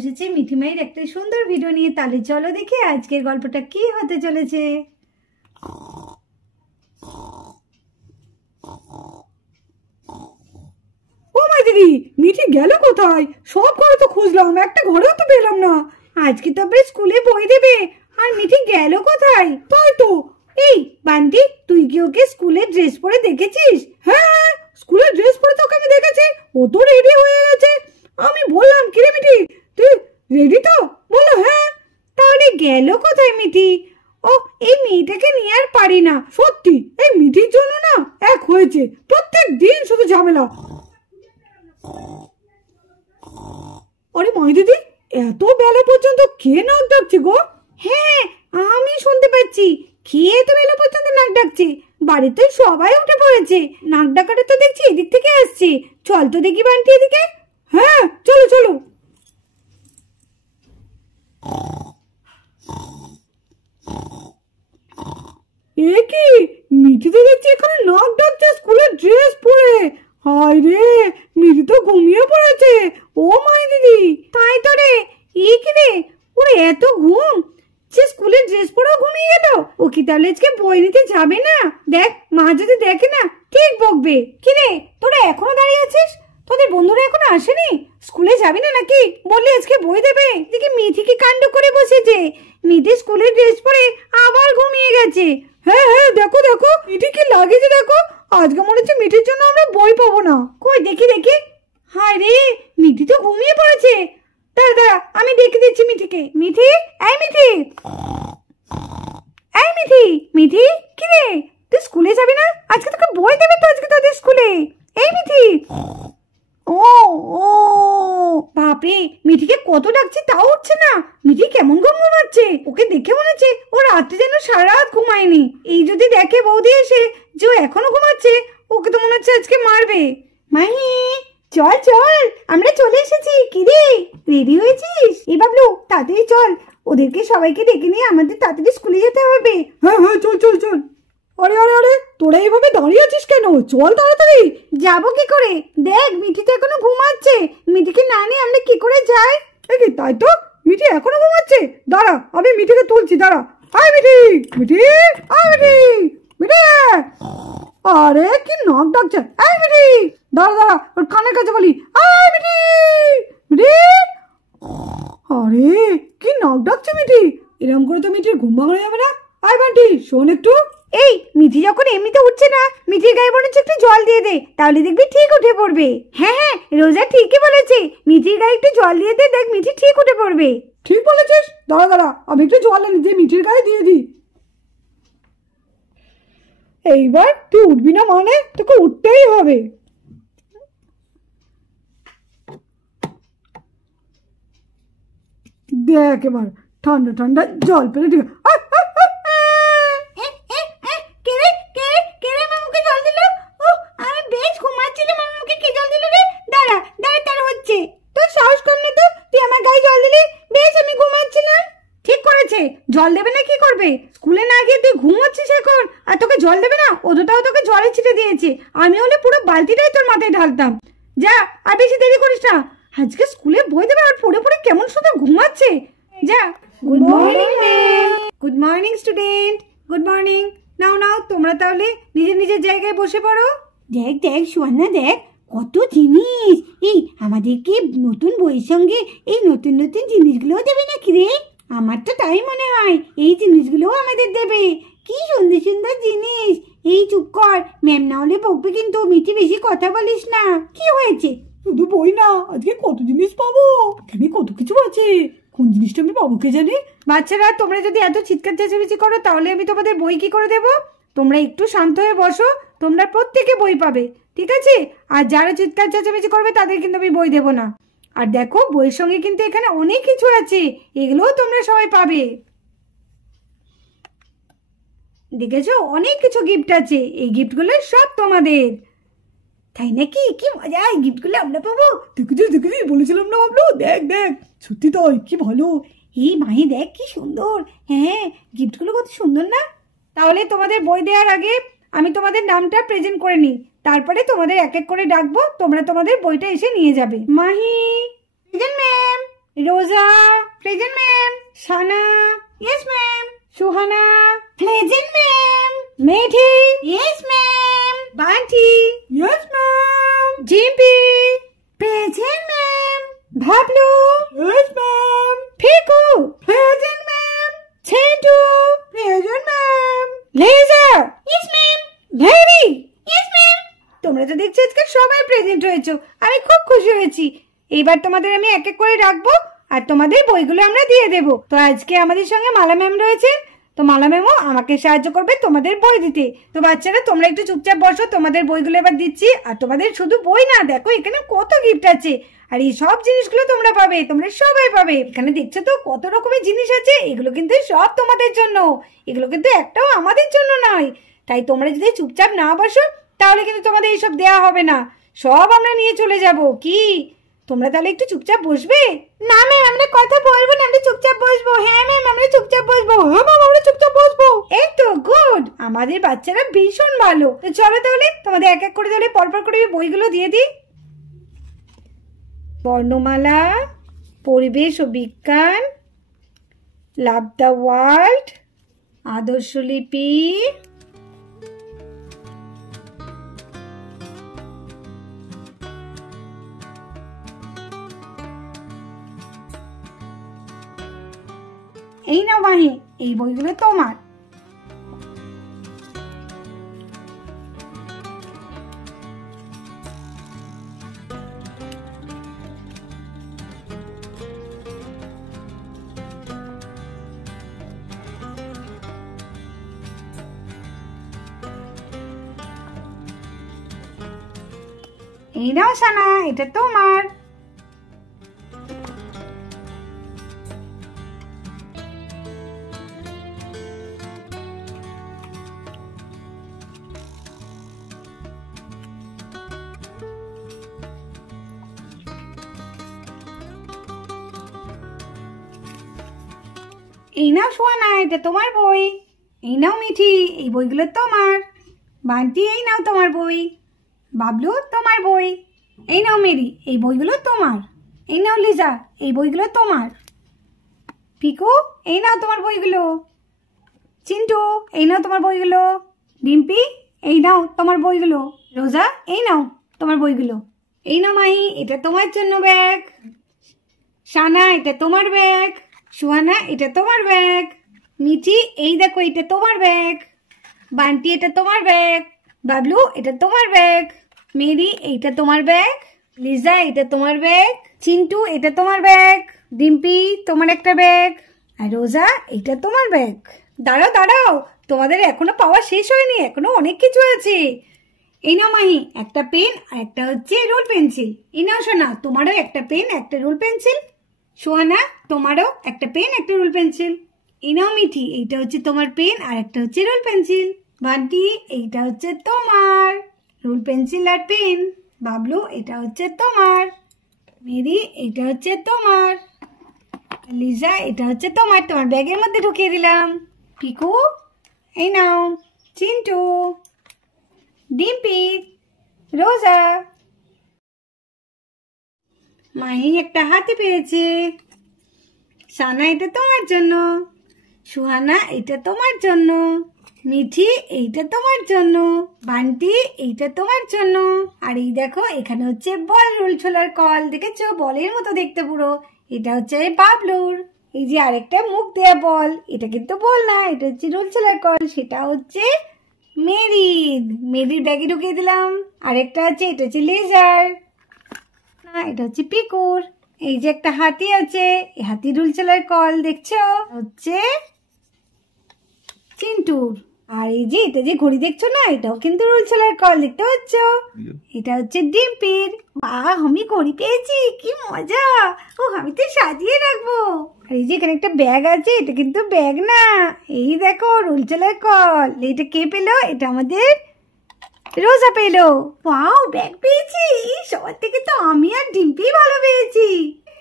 এসেছি মিঠিমাইয়ের একটা সুন্দর ভিডিও নিয়ে। তাহলে চলো দেখি আজকের গল্পটা কি হতে চলেছে। ও মাই দিদি, মিঠি গেল কোথায়? সব ঘরে তো খুঁজলাম, একটা ঘরেও তো পেলাম না। আজকে তো আবার স্কুলে বই দেবে, আর মিঠি গেল কোথায়? তাই তো। এই বান্টি, তুই কি ওকে স্কুলের ড্রেস পরে দেখেছিস? হ্যাঁ, স্কুলের ড্রেস পরে তোকে আমি দেখেছি, ও তো রেডি হয়ে গেছে। আমি বললাম, কিরে মিঠি তুই রেডি তো? বললো হ্যাঁ। তাহলে গেল কোথায় মিঠি? ও, এই মেয়েটাকে নিয়ে আর পারি না। সত্যি এই মিঠির জন্য না এক হয়েছে, প্রত্যেক দিন শুধু ঝামেলা। আরে মাই দিদি, এত বেলা পর্যন্ত কে নাক ডাকছে গো? হ্যাঁ, আমি শুনতে পাচ্ছি। খেয়ে তো বেলা পর্যন্ত নাক ডাকছে। বাড়িতে সবাই উঠে পড়েছে। নাক ডাকাটা তো দেখছি এদিক থেকে আসছে। চল তো দেখি বান্টি এদিকে। হ্যাঁ চলো চলো। এ কি, মিঠি তো দেখছি এখানে নাক ডাকছে স্কুলের ড্রেস পরে। হায় রে, মিঠি তো ঘুমিয়ে পড়েছে। ও মাই দিদি। তাই তো রে। এই কি রে, ওর এত ঘুম, সে স্কুলের ড্রেস পরেও ঘুমিয়ে গেল। ও কি তাহলে আজকে বই নিতে যাবে না? দেখ, মা যদি দেখে না ঠিক বকবে। কি রে, তোরা এখনো দাঁড়িয়ে আছিস? তোদের বন্ধুরা এখনো আসেনি? স্কুলে যাবি না নাকি? বললি আজকে বই দেবে, দেখি মিঠি কি কাণ্ড করে বসেছে। মিঠি স্কুলের ড্রেস পরে আবার ঘুমিয়ে গেছে। হ্যাঁ হ্যাঁ, দেখো দেখো মিঠি কি লাগেছে দেখো। আজকে মনে হচ্ছে মিঠির জন্য আমরা বই পাবো না। কই দেখি দেখি। হায় রে, মিঠি তো ঘুমিয়ে পড়েছে। দাঁড়া দাঁড়া, আমি ডেকে দিচ্ছি মিঠিকে। মিঠি, এই মিঠি, এই মিঠি। মিঠি, কি রে, তুই স্কুলে যাবি না? আজকে তোকে বই দেবে তো আজকে তোদের স্কুলে। এই মিঠি। ও ও বাপরে, মিঠিকে কত ডাকছি তাও উঠছে না। মিঠি কেমন ঘুম ঘুমাচ্ছে। ওকে দেখে মনে হচ্ছে ও রাতে যেন সারা রাত ঘুমায়নি। এই যদি দেখে বৌদি এসে যে ও এখনো ঘুমাচ্ছে, ওকে তো মনে হচ্ছে আজকে মারবে। মাহি, চল চল, আমরা চলে এসেছি। কি রে, রেডি হয়েছিস? এ বাবলু, তাড়াতাড়ি চল, ওদেরকে সবাইকে ডেকে নিয়ে আমাদের তাড়াতাড়ি স্কুলে যেতে হবে। হ্যাঁ হ্যাঁ, চল চল চল। আরে আরে আরে, তোরা এইভাবে দাঁড়িয়ে আছিস কেন? চল তাড়াতাড়ি। যাবো কি করে? দেখ, মিঠি তো এখনো ঘুমাচ্ছে। মিঠিকে না নিয়ে আমরা কি করে যাই? তাই তো, মিঠি এখনো ঘুমাচ্ছে। দাঁড়া, আমি মিঠিকে তুলছি, দাঁড়া। আয় মিঠি, মিঠি, আয় মিঠি, মিঠি। আরে কি নাক ডাকছে। আয় মিঠি, দাঁড়া দাঁড়া, ওর কানের কাছে বলি, আয় মিঠি, মিঠি। আরে কি নাক ডাকছে মিঠি। এরকম করে তো মিঠির ঘুম ভাঙানো যাবে না। আয় বান্টি, শোন একটু। এই মিঠি যখন এমনিতে উঠছে না, মিঠির গায়ে মনে হচ্ছে একটু জল দিয়ে দে, তাহলে দেখবি ঠিক উঠে পড়বে। হ্যাঁ হ্যাঁ, রোজা ঠিকই বলেছে। মিঠির গায়ে একটু জল দিয়ে দে, দেখ মিঠি ঠিক উঠে পড়বে। ঠিক বলেছিস, দাঁড়া দাঁড়া, আমি একটু জল এনে দিয়ে মিঠির গায়ে দিয়ে দিই। এইবার তুই উঠবি না মানে তোকে উঠতেই হবে। দেখ এবার ঠান্ডা ঠান্ডা জল পেলে ঠিক। জল দেবে না কি করবে? স্কুলে না গিয়ে তুই ঘুমোচ্ছিস এখন, আর তোকে জল দেবে না? ওটাও তোকে জলে ছিটে দিয়েছে। আমি হলে পুরো বালতিটাই তোর মাথায় ঢালতাম। যা, আর বেশি দেরি করিস না। আজকে স্কুলে বই দেবে আর পড়ে পড়ে কেমন শুধু ঘুমাচ্ছে। যা। Good morning ma'am. Good morning student. Good morning. নাও নাও, তোমরা তাহলে নিজের নিজের জায়গায় বসে পড়ো। দেখ দেখ সুয়ান্না, দেখ কত জিনিস। এই আমাদেরকে নতুন বইয়ের সঙ্গে এই নতুন নতুন জিনিসগুলোও দেবে নাকি রে? আমার তো তাই মনে হয়, এই জিনিসগুলোও আমাদের দেবে। কি সুন্দর সুন্দর জিনিস। এই চুপ কর, ম্যাম না হলে বকবে কিন্তু। মিঠি বেশি কথা বলিস না। কি হয়েছে? শুধু বই না, আজকে কত জিনিস পাবো। এখানে কত কিছু আছে, কোন জিনিসটা আমি পাবো কে জানে। বাচ্চারা, তোমরা যদি এত চিৎকার চেঁচামেচি করো তাহলে আমি তোমাদের বই কি করে দেবো? তোমরা একটু শান্ত হয়ে বসো, তোমরা প্রত্যেকে বই পাবে, ঠিক আছে? আর যারা চিৎকার চেঁচামেচি করবে তাদের কিন্তু আমি বই দেবো না। আর দেখো, বইয়ের সঙ্গে কিন্তু এখানে অনেক কিছু আছে, এগুলোও তোমরা সবাই পাবে। দেখেছো, অনেক কিছু গিফট আছে। এই গিফটগুলো সব তোমাদের। তাই নাকি? কি মজা, এই গিফটগুলো আমরা পাবো। দেখেছিস দেখেছিস, বলেছিলাম না বাবলু। দেখ দেখ, সত্যি তাই, কি ভালো। এই মাহি দেখ কি সুন্দর। হ্যাঁ, গিফটগুলো কত সুন্দর না? তাহলে তোমাদের বই দেওয়ার আগে আমি তোমাদের নামটা প্রেজেন্ট করে নিই, তারপরে তোমাদের এক এক করে ডাকবো, তোমরা তোমাদের বইটা এসে নিয়ে যাবে। Mahi, present ma'am, Roza, present ma'am. Sana, yes ma'am. Suhana, present ma'am. Methi, yes ma'am. Bunty, yes ma'am. Jimpi, present ma'am. Bhablu, yes ma'am. Fiku, present ma'am. Chhetu, present ma'am. Leja, yes ma'am. Veri, yes ma'am. তোমরা তো দেখছি আজকে সবাই প্রেজেন্ট হয়েছো, আমি খুব খুশি হয়েছি। এবার তোমাদের আমি এক এক করে রাখবো আর তোমাদের বইগুলো আমরা দিয়ে দেব। তো আজকে আমাদের সঙ্গে মালা ম্যাম রয়েছে, তো মালা ম্যামও আমাকে সাহায্য করবে তোমাদের বই দিতে। তো বাচ্চারা তোমরা একটু চুপচাপ বসো, তোমাদের বইগুলো এবার দিচ্ছি। আর তোমাদের শুধু বই না, দেখো এখানে কত গিফট আছে, আর এই সব জিনিসগুলো তোমরা পাবে, তোমরা সবাই পাবে। এখানে দেখছো তো কত রকমের জিনিস আছে, এগুলো কিন্তু সব তোমাদের জন্য, এগুলো কিন্তু একটাও আমাদের জন্য নয়। তাই তোমরা যদি চুপচাপ না বসো তাহলে কিন্তু তোমাদের এইসব দেওয়া হবে না, সব আমরা নিয়ে চলে যাব। কি তোমরা তাহলে একটু চুপচাপ বসবে? না ম্যাম, আমরা কথা বলবো না, আমরা চুপচাপ বসবো। হ্যাঁ ম্যাম, আমরা চুপচাপ বসবো। হ্যাঁ ম্যাম, আমরা চুপচাপ বসবো। এই তো গুড, আমাদের বাচ্চারা ভীষণ ভালো। তো চলো তাহলে তোমাদের এক এক করে তাহলে পরপর করে বইগুলো দিয়ে দিই। বর্ণমালা, পরিবেশ ও বিজ্ঞান, লাভ দ্য ওয়ার্ল্ড, আদর্শলিপি, এই নাও মাহি, এই বইগুলো তোমার। এই নাও সানা, এটা তোমার। এই নাও সুহানা, এটা তোমার বই। এই নাও মিঠি, এই বইগুলো তোমার। বান্টি, এই নাও তোমার বই। বাবলু, তোমার বই। এই নাও মেরি, এই বইগুলো তোমার। এই নাও লিজা, এই বইগুলো তোমার। পিকু, এই নাও তোমার বইগুলো। চিন্টু, এই নাও তোমার বইগুলো। ডিম্পি, এই নাও তোমার বইগুলো। রোজা, এই নাও তোমার বইগুলো। এই নাও মাহি, এটা তোমার জন্য ব্যাগ। সানা, এটা তোমার ব্যাগ। সুহানা, এটা তোমার ব্যাগ। মিঠি, এই দেখো এটা তোমার ব্যাগ। বান্টি, এটা তোমার ব্যাগ। বাবলু, এটা তোমার ব্যাগ। মেরি, এইটা তোমার ব্যাগ। লিজা, এটা তোমার ব্যাগ। চিন্টু, এটা তোমার ব্যাগ। ডিম্পি, তোমার একটা ব্যাগ। আর রোজা, এটা তোমার ব্যাগ। দাঁড়াও দাঁড়াও, তোমাদের এখনো পাওয়া শেষ হয়নি, এখনো অনেক কিছু আছে। এই নাও মাহি, একটা পেন আর একটা হচ্ছে রুল পেন্সিল। এই নাও সোনা, তোমারও একটা পেন একটা রুল পেন্সিল। সোহানা, তোমারও একটা পেন একটা রুল পেন্সিল। এই নাও মিঠি, এইটা হচ্ছে তোমার পেন আর একটা হচ্ছে রুল পেন্সিল। বান্টি, এইটা হচ্ছে তোমার রুল পেন্সিল আর পেন। বাবলু, এটা হচ্ছে তোমার। মেরি, এটা হচ্ছে তোমার। লিজা, এটা হচ্ছে তোমার, তোমার ব্যাগের মধ্যে ঢুকিয়ে দিলাম। পিকু, এই নাও। চিন্টু, ডিম্পি, রোজা। মাহি একটা হাতি পেয়েছে। সানা, এটা তোমার জন্য। সুহানা, এটা তোমার জন্য। মিঠি, এইটা তোমার জন্য। বান্টি, এইটা তোমার জন্য। আর এই দেখো, এখানে হচ্ছে বল রুল ছোলার কল, দেখেছো বলের মতো দেখতে পুরো। এটা হচ্ছে বাবলুর। এই যে আরেকটা মুখ দেয়া বল, এটা কিন্তু বল না, এটা হচ্ছে রুল ছোলার কল, সেটা হচ্ছে মেরির। মেরির ব্যাগে ঢুকিয়ে দিলাম। আরেকটা আছে, এটা হচ্ছে লেজার, না এটা হচ্ছে পিকুর। এই যে একটা হাতি আছে, এই হাতি রুল ছোলার কল দেখছো, হচ্ছে চিন্টুর। আর এই যে এটা যে ঘড়ি দেখছো না, এটাও কিন্তু রুল ছোলার কল, দেখতে পাচ্ছ, এটা হচ্ছে ডিম্পির। বাহ, আমি ঘড়ি পেয়েছি, কি মজা। ও, আমি তো সাজিয়ে রাখবো। আর এই যে এখানে একটা ব্যাগ আছে, এটা কিন্তু ব্যাগ না, এই দেখো রুল ছোলার কল। এটা কে পেলো? এটা আমাদের রোজা পেলো। ওয়াও, ব্যাগ পেয়েছি, সবার থেকে তো আমি আর ডিম্পি ভালো পেয়েছি।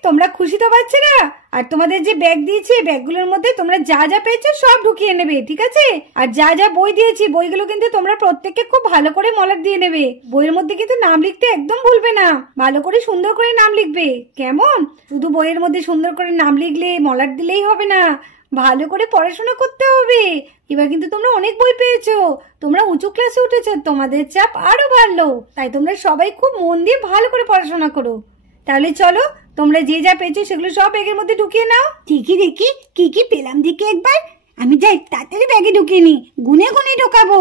তোমরা খুশি তো বাচ্চারা? আর তোমাদের যে ব্যাগ দিয়েছি ব্যাগগুলোর মধ্যে তোমরা যা যা পেয়েছো সব ঢুকিয়ে নেবে, ঠিক আছে? আর যা যা বই দিয়েছি বইগুলো কিন্তু তোমরা প্রত্যেককে খুব ভালো করে মলাট দিয়ে নেবে। বইয়ের মধ্যে কিন্তু নাম লিখতে একদম ভুলবে না, ভালো করে সুন্দর করে নাম লিখবে, কেমন? শুধু বইয়ের মধ্যে সুন্দর করে নাম লিখলে মলাট দিলেই হবে না, ভালো করে পড়াশোনা করতে হবে। এবার কিন্তু তোমরা অনেক বই পেয়েছো, তোমরা উঁচু ক্লাসে উঠেছো, তোমাদের চাপ আরো বাড়লো, তাই তোমরা সবাই খুব মন দিয়ে ভালো করে পড়াশোনা করো। তাহলে চলো, তোমরা যে যা পেয়েছো সেগুলো সব ব্যাগের মধ্যে ঢুকিয়ে নাও। ঠিকই দেখি কি কি পেলাম দেখি একবার। আমি যাই তাড়াতাড়ি ব্যাগে ঢুকিয়ে নি, গুনে গুনে ঢোকাবো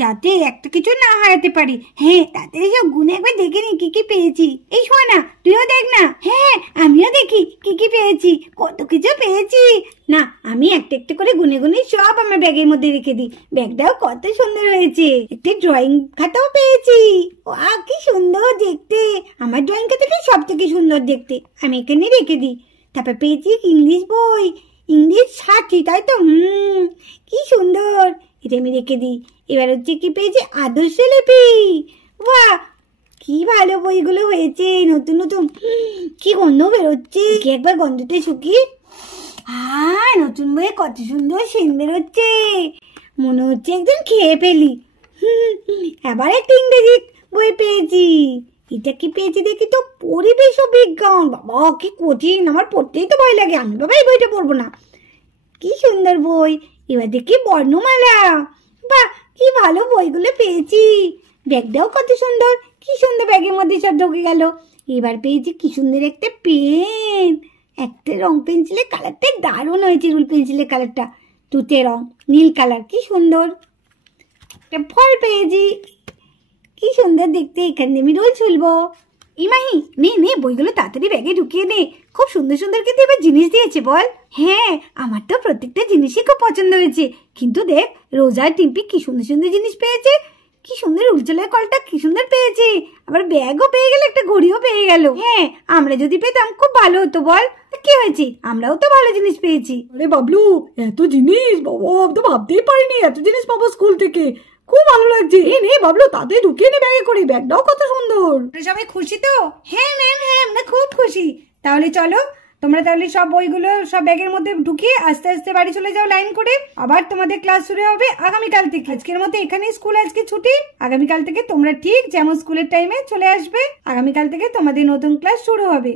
যাতে একটা কিছু না হারাতে পারি। হ্যাঁ, তাড়াতাড়ি সব গুনে একবার দেখে নি কি কি পেয়েছি। এই শোন না, তুইও দেখ না। হ্যাঁ, আমিও দেখি কি কি পেয়েছি, কত কিছু পেয়েছি। না, আমি একটা একটা করে গুনে গুনে সব আমার ব্যাগের মধ্যে রেখে দিই। ব্যাগটাও কত সুন্দর হয়েছে, একটা ড্রয়িং খাতাও পেয়েছি। ওয়া, কি সুন্দর দেখতে, আমার ড্রয়িং খাতাটা সব থেকে সুন্দর দেখতে, আমি এখানে রেখে দিই। তারপর পেয়েছি ইংলিশ বই, ইংলিশ সাথী, তাই তো? কি সুন্দর, এটা আমি রেখে দিই। এবার হচ্ছে কি পেয়েছি, আদর্শ লিপি। বাহ, কি ভালো বইগুলো হয়েছে, নতুন নতুন। কি গন্ধ বেরোচ্ছে, কি একবার গন্ধটা শুকিয়ে। নতুন বইয়ে কত সুন্দর সেন্ট বেরোচ্ছে, মনে হচ্ছে একদম খেয়ে ফেলি। এবার একটা ইংরেজি বই পেয়েছি। এটা কি পেয়েছি দেখি তো, পরিবেশ ও বিজ্ঞান। বাবা, কি কঠিন, আমার পড়তেই তো ভয় লাগে, আমি বাবা এই বইটা পড়বো না। কি সুন্দর বই। এবার দেখি বর্ণমালা। বাহ, কি ভালো বইগুলো পেয়েছি। ব্যাগটাও কত সুন্দর, কি সুন্দর ব্যাগের মধ্যে সব ঢুকে গেল। এবার পেয়েছি কি সুন্দর একটা পেন, একটা রং পেন্সিলের কালারটা দারুণ হয়েছে, রুল পেন্সিলের কালারটা, তুতে রং নীল কালার, কি সুন্দর। একটা ফল পেয়েছি, কি সুন্দর দেখতে, এখানে আমি রোল ছুলবো। ইমাহি, নে নে বইগুলো তাড়াতাড়ি ব্যাগে ঢুকিয়ে নে, খুব সুন্দর সুন্দর কিন্তু এবার জিনিস দিয়েছে বল। হ্যাঁ, আমার তো প্রত্যেকটা জিনিসই খুব পছন্দ হয়েছে, কিন্তু দেখ রোজার টিম্পি কি সুন্দর সুন্দর জিনিস পেয়েছে, কি সুন্দর উজ্জ্বলের কলটা কি সুন্দর পেয়েছে, আবার ব্যাগও পেয়ে গেল, একটা ঘড়িও পেয়ে গেল। হ্যাঁ, আমরা যদি পেতাম খুব ভালো হতো বল। কি হয়েছে, আমরাও তো ভালো জিনিস পেয়েছি। আরে বাবলু, এত জিনিস, বাবা আমি তো ভাবতেই পারিনি এত জিনিস পাবো স্কুল থেকে, খুব ভালো লাগছে। নে বাবলু, তাড়াতাড়ি ঢুকিয়ে নে ব্যাগে করে, ব্যাগটাও কত সুন্দর। সবাই খুশি তো? হ্যাঁ ম্যাম, হ্যাঁ আমরা খুব খুশি। তাহলে চলো, তোমরা তাহলে সব বইগুলো সব ব্যাগের মধ্যে ঢুকিয়ে আস্তে আস্তে বাড়ি চলে যাও লাইন করে। আবার তোমাদের ক্লাস শুরু হবে আগামীকাল থেকে। আজকের মতো এখানেই স্কুল আজকে ছুটি, আগামীকাল থেকে তোমরা ঠিক যেমন স্কুলের টাইমে চলে আসবে। আগামীকাল থেকে তোমাদের নতুন ক্লাস শুরু হবে।